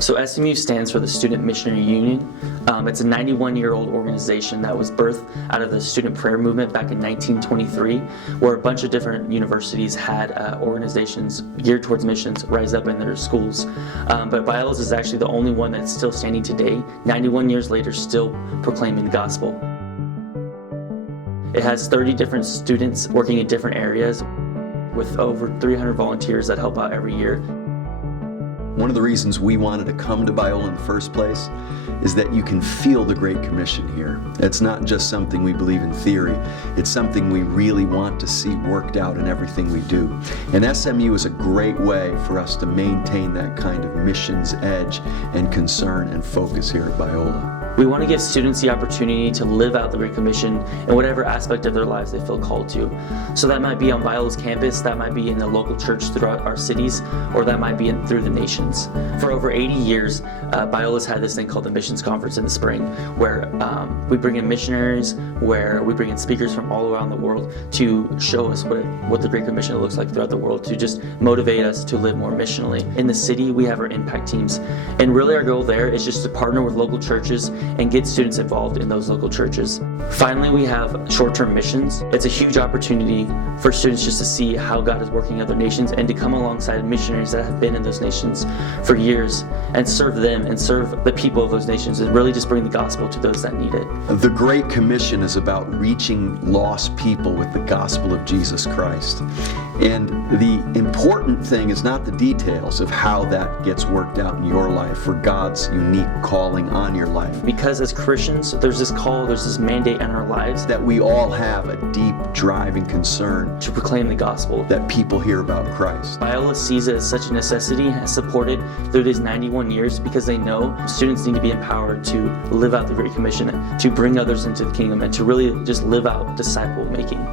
So SMU stands for the Student Missionary Union. It's a 91-year-old organization that was birthed out of the student prayer movement back in 1923, where a bunch of different universities had organizations geared towards missions rise up in their schools. But Biola's is actually the only one that's still standing today, 91 years later, still proclaiming the gospel. It has 30 different students working in different areas with over 300 volunteers that help out every year. One of the reasons we wanted to come to Biola in the first place is that you can feel the Great Commission here. It's not just something we believe in theory, it's something we really want to see worked out in everything we do. And SMU is a great way for us to maintain that kind of missions edge and concern and focus here at Biola. We want to give students the opportunity to live out the Great Commission in whatever aspect of their lives they feel called to. So that might be on Biola's campus, that might be in the local church throughout our cities, or that might be through the nations. For over 80 years, Biola's had this thing called the Missions Conference in the spring, where we bring in missionaries, where we bring in speakers from all around the world to show us what the Great Commission looks like throughout the world, to just motivate us to live more missionally. In the city, we have our impact teams, and really our goal there is just to partner with local churches and get students involved in those local churches. Finally, we have short-term missions. It's a huge opportunity for students just to see how God is working in other nations and to come alongside missionaries that have been in those nations for years and serve them and serve the people of those nations and really just bring the gospel to those that need it. The Great Commission is about reaching lost people with the gospel of Jesus Christ. And the important thing is not the details of how that gets worked out in your life or God's unique calling on your life. Because as Christians, there's this call, there's this mandate in our lives that we all have a deep driving concern to proclaim the gospel, that people hear about Christ. Biola sees it as such a necessity and has supported through these 91 years because they know students need to be empowered to live out the Great Commission, to bring others into the kingdom, and to really just live out disciple making.